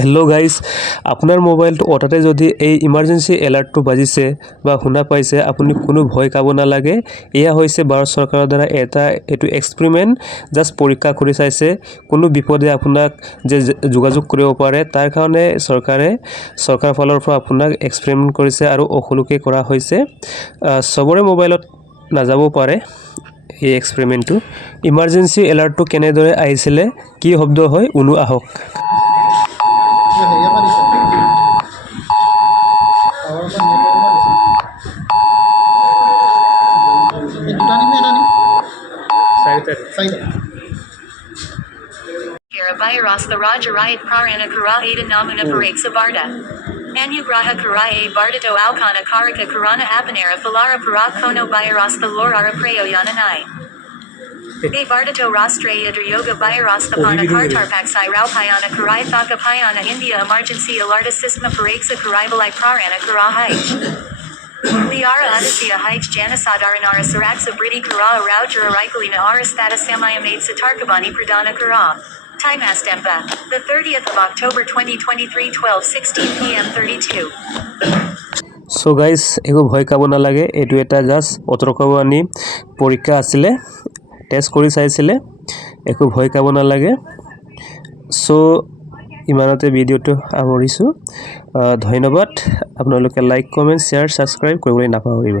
Hello' guys আপোনাৰ মোবাইলটো হঠাতে যদি এই ইমাৰ্জেঞ্চি এলাৰ্টটো বাজিছে বা শুনা পাইছে আপুনি কোনো ভয় খাব নালাগে এয়া হৈছে ভাৰত চৰকাৰৰ দ্বাৰা এইটো এক্সপেৰিমেণ্ট জাষ্ট পৰীক্ষা কৰি চাইছে কোনো বিপদে আপোনাক যে যোগাযোগ কৰিব পাৰে তাৰ কাৰণে চৰকাৰৰ ফালৰ পৰা আপোনাক এক্সপেৰিমেণ্ট কৰিছে আৰু অখলুকে কৰা হৈছে সবৰে মোবাইলত নাযাব পাৰে এই এক্সপেৰিমেণ্টটো ইমাৰ্জেঞ্চি এলাৰ্টটো কেনেদৰে আহিছিলে কি শব্দ হয় উনু আহক Virus the Raja Riot Prarana Kara Ada Namuna Pareksa Barda. Anugraha Karaye Bardato Alkana Karaka Karana Apanera Falara Parak Kono Virus the Lorara Prayoyananai. De Bardato Rastraya Yoga Virus the Pana Kartar Paksai Raupayana Karai Thaka Payana India Emergency Alerta Sistema Pareksa Karaivalai Prarana Karahai. Liara Aditya Haich Janasadarana Saraksa Briti Kara Raujara Raikalina Arastata Samayamade Satarkabani Pradana Kara. Time Astempa. The 30th of October 2023 12:16 p.m. 32. So guys ego bhoy kabo na lage etu eta just otrokabani porikha asile test kori saisile eko bhoy kabo na lage so ইমানতে ভিডিওটো আমৰিছো ধন্যবাদ আপোনালোকে like comment share subscribe কৰিবলৈ নাপাহৰিব